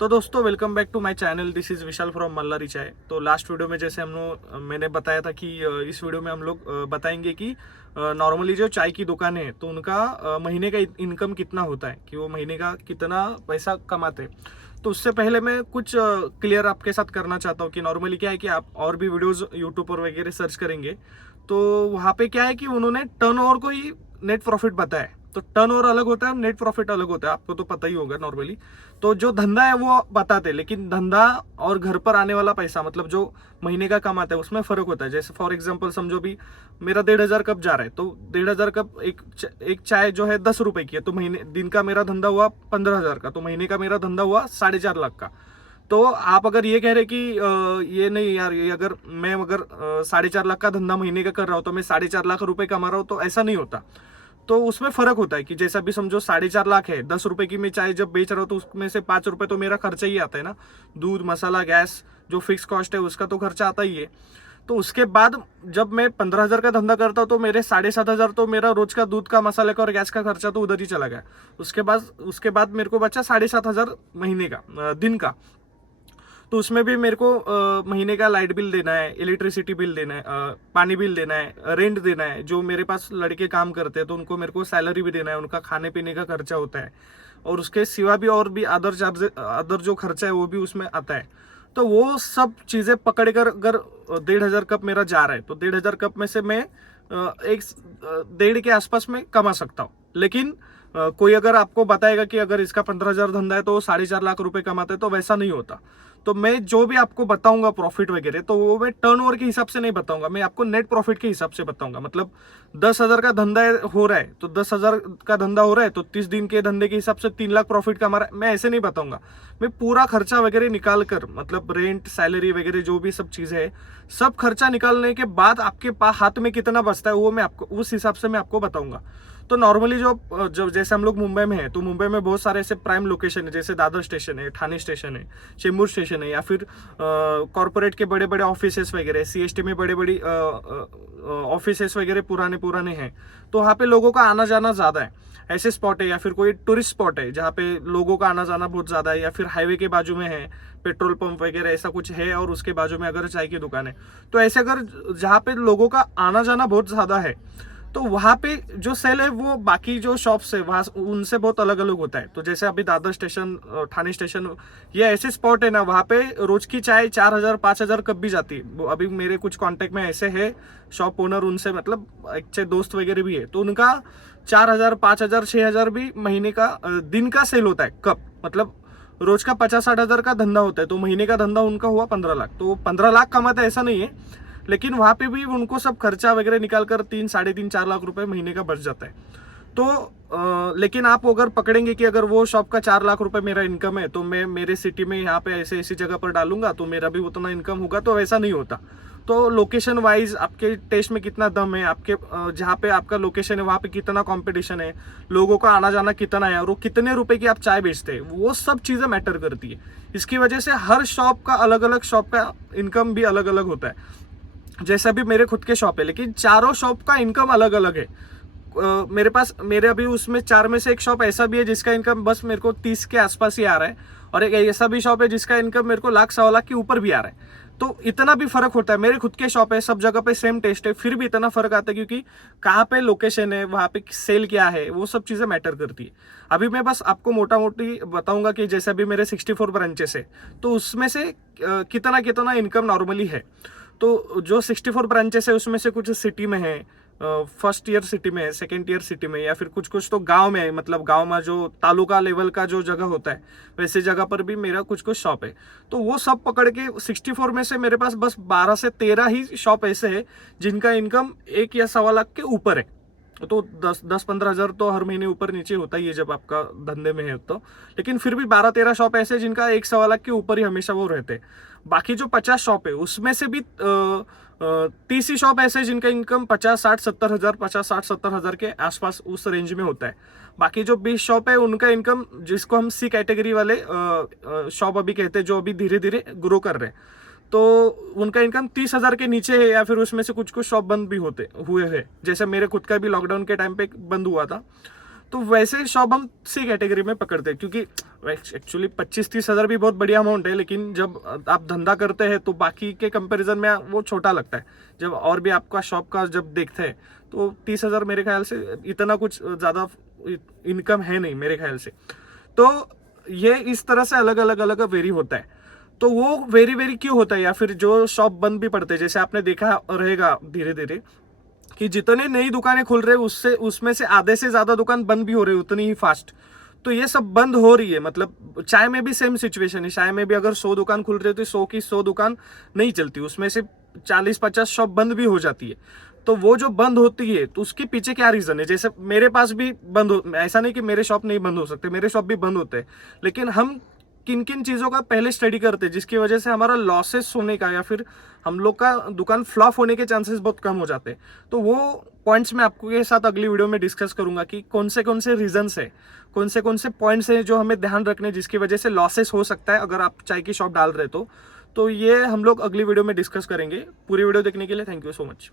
तो दोस्तों welcome back to my channel. This is Vishal from मल्लारी चाय। तो लास्ट वीडियो में जैसे मैंने बताया था कि इस वीडियो में हम लोग बताएंगे कि नॉर्मली जो चाय की दुकान है तो उनका महीने का इनकम कितना होता है, कि वो महीने का कितना पैसा कमाते हैं। तो उससे पहले मैं कुछ क्लियर आपके साथ करना चाहता हूँ कि नॉर्मली क्या है कि आप और भी वीडियोज़ यूट्यूब पर वगैरह सर्च करेंगे तो वहाँ पे क्या है कि उन्होंने टर्नओवर को ही नेट प्रॉफिट बताया है। तो टर्नओवर अलग होता है और नेट प्रॉफिट अलग होता है, आपको तो पता ही होगा नॉर्मली। तो जो धंधा है वो बताते, लेकिन धंधा और घर पर आने वाला पैसा मतलब जो महीने का कमाता है उसमें फर्क होता है। जैसे फॉर एग्जांपल समझो भी मेरा 1,500 कप जा रहा है, तो 1,500 कप एक चाय जो है 10 रुपए की है, तो महीने दिन का मेरा धंधा हुआ 15,000 का, तो महीने का मेरा धंधा हुआ 4.5 लाख का। तो आप अगर ये कह रहे कि ये नहीं यार, ये अगर 4.5 लाख का धंधा महीने का कर रहा हूँ तो मैं 4.5 लाख रुपए कमा रहा हूँ, तो ऐसा नहीं होता। तो उसमें फर्क होता है कि जैसा भी समझो 4.5 लाख है, 10 रुपए की मैं चाय जब बेच रहा हूँ तो उसमें से 5 रुपए तो मेरा खर्चा ही आता है ना। दूध, मसाला, गैस, जो फिक्स कॉस्ट है उसका तो खर्चा आता ही है। तो उसके बाद जब मैं 15,000 का धंधा करता हूँ तो मेरे 7,500 तो मेरा रोज का दूध का, मसाले का और गैस का खर्चा तो उधर ही चला गया। उसके बाद मेरे को बचा 7,500 महीने का, दिन का। तो उसमें भी मेरे को महीने का लाइट बिल देना है, इलेक्ट्रिसिटी बिल देना है, पानी बिल देना है, रेंट देना है। जो मेरे पास लड़के काम करते हैं तो उनको मेरे को सैलरी भी देना है, उनका खाने पीने का खर्चा होता है। और उसके सिवा भी और भी अदर जो खर्चा है वो भी उसमें आता है। तो वो सब चीज़ें पकड़ कर अगर 1,500 कप मेरा जा रहा है तो 1,500 कप में से मैं एक 1.5 के आसपास में कमा सकता हूँ। लेकिन कोई अगर आपको बताएगा कि अगर इसका 15,000 धंधा है तो वो 4.5 लाख रुपए कमाते हैं, तो वैसा नहीं होता। तो मैं जो भी आपको बताऊंगा प्रॉफिट वगैरह, तो वो मैं टर्नओवर के हिसाब से नहीं बताऊंगा, मैं आपको नेट प्रॉफिट के हिसाब से बताऊंगा। मतलब 10,000 का धंधा हो रहा है तो 10,000 का धंधा हो रहा है तो 30 दिन के धंधे के हिसाब से 3 लाख प्रॉफिट कमा रहा है, मैं ऐसे नहीं बताऊंगा। मैं पूरा खर्चा वगैरह निकाल कर, मतलब रेंट, सैलरी वगैरह जो भी सब चीजें है, सब खर्चा निकालने के बाद आपके पास हाथ में कितना बचता है वो मैं आपको उस हिसाब से मैं आपको बताऊंगा। तो नॉर्मली जो जैसे हम लोग मुंबई में हैं तो मुंबई में बहुत सारे ऐसे प्राइम लोकेशन है, जैसे दादर स्टेशन है, ठाणे स्टेशन है, चेंबूर स्टेशन है, या फिर कॉरपोरेट के बड़े बड़े ऑफिसेस वगैरह, सीएसटी में बड़े बड़ी ऑफिसेस वगैरह पुराने पुराने हैं। तो वहाँ पे लोगों का आना जाना ज़्यादा है। ऐसे स्पॉट है या फिर कोई टूरिस्ट स्पॉट है जहाँ पे लोगों का आना जाना बहुत ज़्यादा है, या फिर हाईवे के बाजू में है, पेट्रोल पंप वगैरह ऐसा कुछ है, और उसके बाजू में अगर चाय की दुकान है, तो ऐसे अगर जहाँ पे लोगों का आना जाना बहुत ज़्यादा है तो वहाँ पे जो सेल है वो बाकी जो शॉप्स है वहाँ उनसे बहुत अलग अलग होता है। तो जैसे अभी दादर स्टेशन, ठाणे स्टेशन, ये ऐसे स्पॉट है ना, वहाँ पे रोज की चाय 4,000 5,000 कब भी जाती है। अभी मेरे कुछ कांटेक्ट में ऐसे है शॉप ओनर, उनसे मतलब अच्छे दोस्त वगैरह भी है, तो उनका 4,000 5,000 6,000 भी महीने का दिन का सेल होता है कब, मतलब रोज का 50-60 हज़ार का धंधा होता है, तो महीने का धंधा उनका हुआ 15 लाख। तो 15 लाख कमाता है ऐसा नहीं है, लेकिन वहां पे भी उनको सब खर्चा वगैरह निकाल कर 3-3.5-4 लाख रुपए महीने का बच जाता है। तो लेकिन आप अगर पकड़ेंगे कि अगर वो शॉप का 4 लाख रुपए मेरा इनकम है तो मैं मेरे सिटी में यहाँ पे ऐसे ऐसी जगह पर डालूंगा तो मेरा भी उतना इनकम होगा, तो वैसा नहीं होता। तो लोकेशन वाइज आपके टेस्ट में कितना दम है, आपके जहाँ पे आपका लोकेशन है वहाँ पे कितना कंपटीशन है, लोगों का आना जाना कितना है, और वो कितने रुपए की आप चाय बेचते हैं, वो सब चीज़ें मैटर करती है। इसकी वजह से हर शॉप का अलग अलग, शॉप का इनकम भी अलग अलग होता है। जैसे अभी मेरे खुद के शॉप है, लेकिन चारों शॉप का इनकम अलग अलग है। मेरे अभी उसमें 4 में से एक शॉप ऐसा भी है जिसका इनकम बस मेरे को 30 के आसपास ही आ रहा है, और एक ऐसा भी शॉप है जिसका इनकम मेरे को 1,00,000 1,15,000 के ऊपर भी आ रहा है। तो इतना भी फर्क होता है। मेरे खुद के शॉप है, सब जगह पे सेम टेस्ट है, फिर भी इतना फर्क आता है क्योंकि कहाँ पे लोकेशन है, वहाँ पे सेल क्या है, वो सब चीज़ें मैटर करती है। अभी मैं बस आपको मोटा मोटी बताऊंगा कि जैसे अभी मेरे 64 ब्रांचेस है, तो उसमें से कितना कितना इनकम नॉर्मली है। तो जो 64 ब्रांचेस है उसमें से कुछ सिटी में है, फर्स्ट ईयर सिटी में है, सेकेंड ईयर सिटी में, या फिर कुछ कुछ तो गांव में है, मतलब गांव में जो तालुका लेवल का जो जगह होता है वैसे जगह पर भी मेरा कुछ कुछ शॉप है। तो वो सब पकड़ के 64 में से मेरे पास बस 12 से 13 ही शॉप ऐसे है जिनका इनकम 1 या 1,15,000 के ऊपर है। तो 10-15 हज़ार तो हर महीने ऊपर नीचे होता ही है जब आपका धंधे में है तो। लेकिन फिर भी 12-13 शॉप ऐसे हैं जिनका 1-1,15,000 के ऊपर ही हमेशा वो रहते हैं। बाकी जो 50 शॉप है उसमें से भी 30 ही शॉप ऐसे हैं जिनका इनकम 50-60-70 हज़ार, 50-60-70 हज़ार के आसपास उस रेंज में होता है। बाकी जो 20 शॉप है उनका इनकम, जिसको हम सी कैटेगरी वाले शॉप अभी कहते हैं, जो अभी धीरे धीरे ग्रो कर रहे हैं, तो उनका इनकम 30,000 के नीचे है, या फिर उसमें से कुछ कुछ शॉप बंद भी होते हुए हैं। जैसे मेरे खुद का भी लॉकडाउन के टाइम पे बंद हुआ था। तो वैसे शॉप हम सी कैटेगरी में पकड़ते हैं, क्योंकि एक्चुअली 25-30 हज़ार भी बहुत बढ़िया अमाउंट है, लेकिन जब आप धंधा करते हैं तो बाकी के कंपैरिजन में वो छोटा लगता है। जब और भी आपका शॉप का जब देखते हैं तो 30 हज़ार मेरे ख्याल से इतना कुछ ज़्यादा इनकम है नहीं मेरे ख्याल से। तो ये इस तरह से अलग अलग वेरी होता है। तो वो वेरी क्यों होता है, या फिर जो शॉप बंद भी पड़ते हैं, जैसे आपने देखा रहेगा धीरे धीरे कि जितने नई दुकानें खुल रहे हैं उससे उसमें से आधे से ज्यादा दुकान बंद भी हो रही है उतनी ही फास्ट। तो ये सब बंद हो रही है। मतलब चाय में भी सेम सिचुएशन है। चाय में भी अगर 100 दुकान खुल रही है तो 100 की 100 दुकान नहीं चलती, उसमें से 40-50 शॉप बंद भी हो जाती है। तो वो जो बंद होती है तो उसके पीछे क्या रीजन है? जैसे मेरे पास भी बंद हो, ऐसा नहीं कि मेरे शॉप नहीं बंद हो सकते, मेरे शॉप भी बंद होते हैं, लेकिन हम किन किन चीज़ों का पहले स्टडी करते हैं जिसकी वजह से हमारा लॉसेस होने का या फिर हम लोग का दुकान फ्लॉप होने के चांसेस बहुत कम हो जाते हैं। तो वो पॉइंट्स मैं आपको के साथ अगली वीडियो में डिस्कस करूंगा कि कौन से रीजंस है, कौन से पॉइंट्स हैं जो हमें ध्यान रखने जिसकी वजह से लॉसेस हो सकता है अगर आप चाय की शॉप डाल रहे तो ये हम लोग अगली वीडियो में डिस्कस करेंगे। पूरी वीडियो देखने के लिए थैंक यू सो मच।